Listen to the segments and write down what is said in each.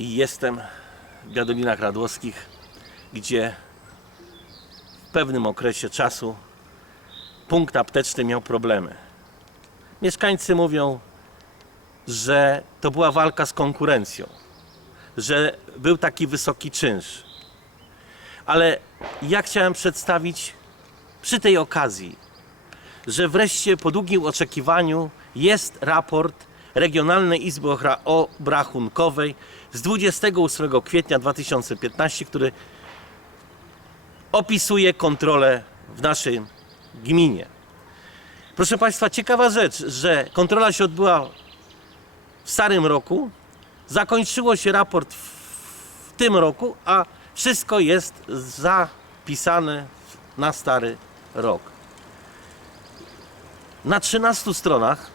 i jestem w Gadolinach Radłowskich, gdzie w pewnym okresie czasu punkt apteczny miał problemy. Mieszkańcy mówią, że to była walka z konkurencją, że był taki wysoki czynsz. Ale ja chciałem przedstawić przy tej okazji, że wreszcie po długim oczekiwaniu jest raport Regionalnej Izby Obrachunkowej z 28 kwietnia 2015, który opisuje kontrolę w naszej gminie. Proszę Państwa, ciekawa rzecz, że kontrola się odbyła w starym roku, zakończyło się raport w tym roku, a wszystko jest zapisane na stary rok. Na 13 stronach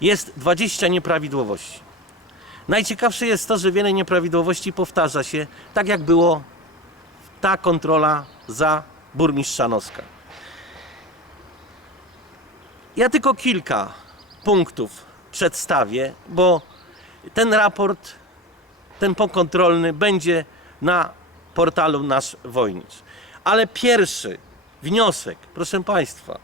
jest 20 nieprawidłowości. Najciekawsze jest to, że wiele nieprawidłowości powtarza się, tak jak było ta kontrola za burmistrza Noska. Ja tylko kilka punktów przedstawię, bo ten raport, ten pokontrolny będzie na portalu Nasz Wojnicz. Ale pierwszy wniosek, proszę Państwa,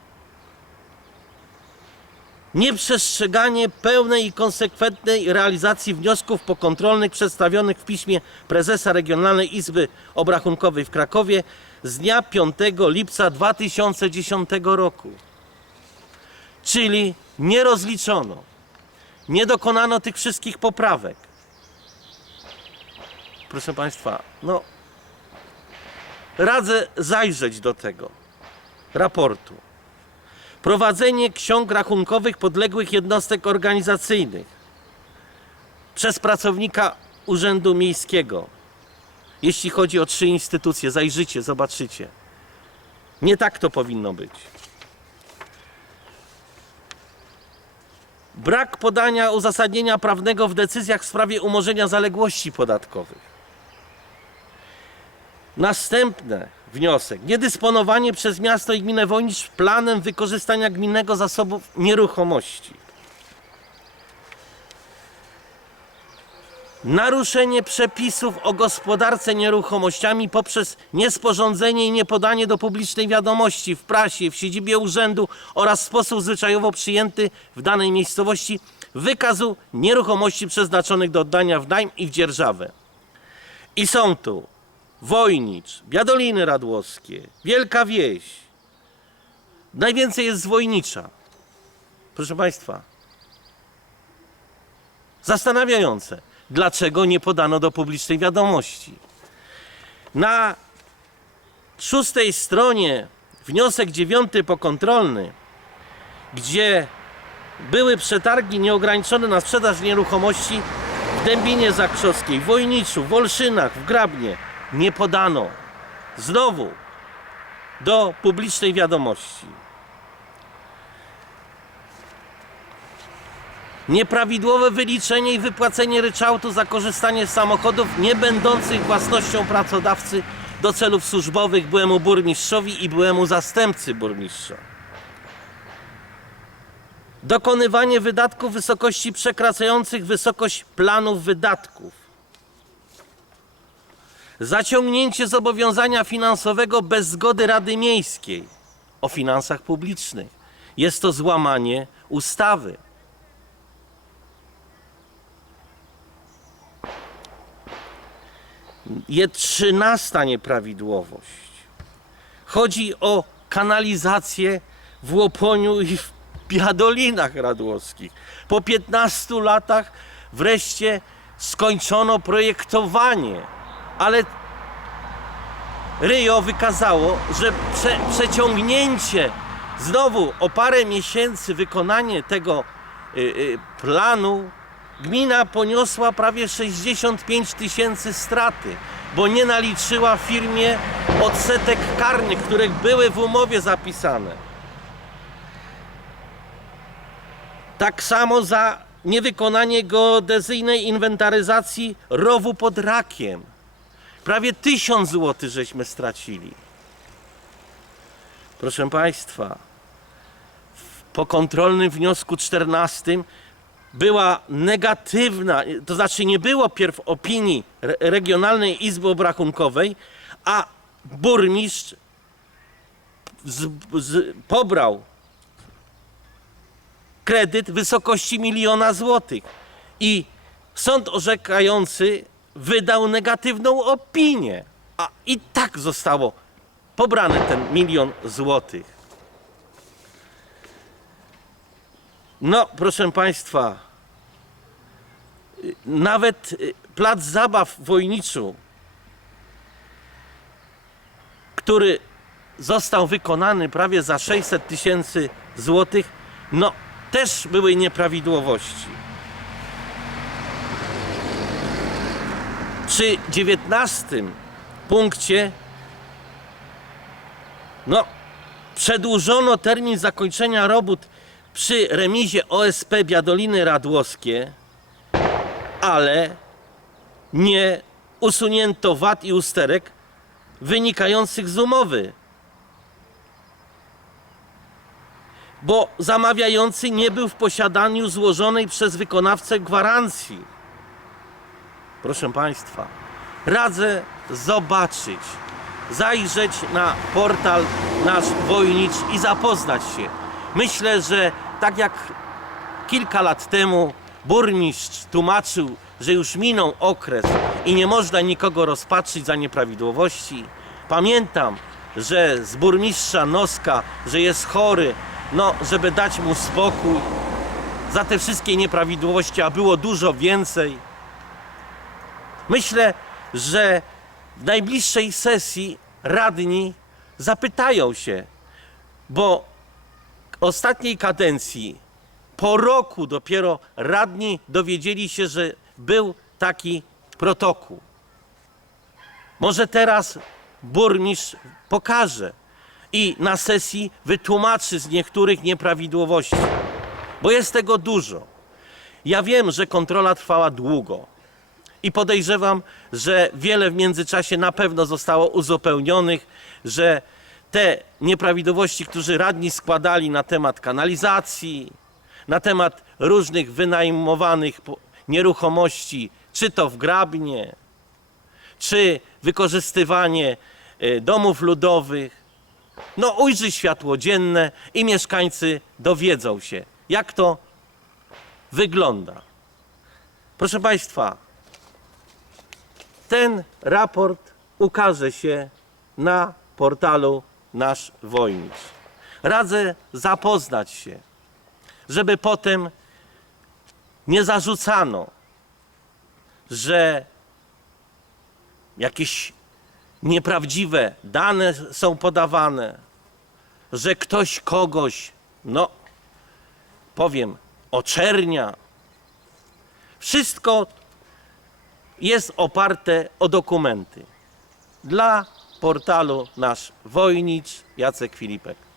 nieprzestrzeganie pełnej i konsekwentnej realizacji wniosków pokontrolnych przedstawionych w piśmie prezesa Regionalnej Izby Obrachunkowej w Krakowie z dnia 5 lipca 2010 roku. Czyli nie rozliczono, nie dokonano tych wszystkich poprawek. Proszę Państwa, no radzę zajrzeć do tego raportu. Prowadzenie ksiąg rachunkowych podległych jednostek organizacyjnych przez pracownika Urzędu Miejskiego. Jeśli chodzi o trzy instytucje, zajrzycie, zobaczycie. Nie tak to powinno być. Brak podania uzasadnienia prawnego w decyzjach w sprawie umorzenia zaległości podatkowych. Następny wniosek. Niedysponowanie przez miasto i gminę Wojnicz planem wykorzystania gminnego zasobu nieruchomości. Naruszenie przepisów o gospodarce nieruchomościami poprzez niesporządzenie i niepodanie do publicznej wiadomości w prasie, w siedzibie urzędu oraz sposób zwyczajowo przyjęty w danej miejscowości wykazu nieruchomości przeznaczonych do oddania w najm i w dzierżawę. I są tu Wojnicz, Biadoliny Radłowskie, Wielka Wieś. Najwięcej jest z Wojnicza. Proszę Państwa. Zastanawiające, dlaczego nie podano do publicznej wiadomości. Na szóstej stronie wniosek dziewiąty pokontrolny, gdzie były przetargi nieograniczone na sprzedaż nieruchomości w Dębinie Zakrzowskiej, w Wojniczu, w Olszynach, w Grabnie nie podano znowu do publicznej wiadomości. Nieprawidłowe wyliczenie i wypłacenie ryczałtu za korzystanie z samochodów nie będących własnością pracodawcy do celów służbowych byłemu burmistrzowi i byłemu zastępcy burmistrza. Dokonywanie wydatków wysokości przekraczających wysokość planów wydatków. Zaciągnięcie zobowiązania finansowego bez zgody Rady Miejskiej o finansach publicznych. Jest to złamanie ustawy. Jest trzynasta nieprawidłowość. Chodzi o kanalizację w Łoponiu i w Biadolinach Radłowskich. Po 15 latach wreszcie skończono projektowanie, ale Ryjo wykazało, że prze, przeciągnięcie znowu o parę miesięcy wykonanie tego y, y, planu gmina poniosła prawie 65 tysięcy straty, bo nie naliczyła firmie odsetek karnych, które były w umowie zapisane. Tak samo za niewykonanie geodezyjnej inwentaryzacji rowu pod rakiem. Prawie tysiąc złotych żeśmy stracili. Proszę Państwa, po kontrolnym wniosku 14 była negatywna, to znaczy nie było pierw opinii Re- Regionalnej Izby Obrachunkowej, a burmistrz z, z, pobrał kredyt w wysokości miliona złotych i sąd orzekający wydał negatywną opinię, a i tak zostało pobrane ten milion złotych. No, proszę Państwa, nawet y, plac zabaw w Wojniczu, który został wykonany prawie za 600 tysięcy złotych, no też były nieprawidłowości. Przy 19 punkcie no, przedłużono termin zakończenia robót przy remizie OSP Biadoliny Radłowskie, ale nie usunięto wad i usterek wynikających z umowy. Bo zamawiający nie był w posiadaniu złożonej przez wykonawcę gwarancji. Proszę Państwa, radzę zobaczyć, zajrzeć na portal nasz Wojnicz i zapoznać się. Myślę, że tak jak kilka lat temu burmistrz tłumaczył, że już minął okres i nie można nikogo rozpatrzyć za nieprawidłowości. Pamiętam, że z burmistrza Noska, że jest chory, no, żeby dać mu spokój za te wszystkie nieprawidłowości, a było dużo więcej. Myślę, że w najbliższej sesji radni zapytają się, bo ostatniej kadencji, po roku dopiero radni dowiedzieli się, że był taki protokół. Może teraz burmistrz pokaże i na sesji wytłumaczy z niektórych nieprawidłowości, bo jest tego dużo. Ja wiem, że kontrola trwała długo i podejrzewam, że wiele w międzyczasie na pewno zostało uzupełnionych, że te nieprawidłowości, które radni składali na temat kanalizacji, na temat różnych wynajmowanych nieruchomości, czy to w Grabnie, czy wykorzystywanie e, domów ludowych, no ujrzy światło dzienne i mieszkańcy dowiedzą się, jak to wygląda. Proszę Państwa, ten raport ukaże się na portalu Nasz Wojnicz. Radzę zapoznać się, żeby potem nie zarzucano, że jakieś nieprawdziwe dane są podawane, że ktoś kogoś, no powiem, oczernia. Wszystko jest oparte o dokumenty. Dla portalu nasz Wojnicz Jacek Filipek.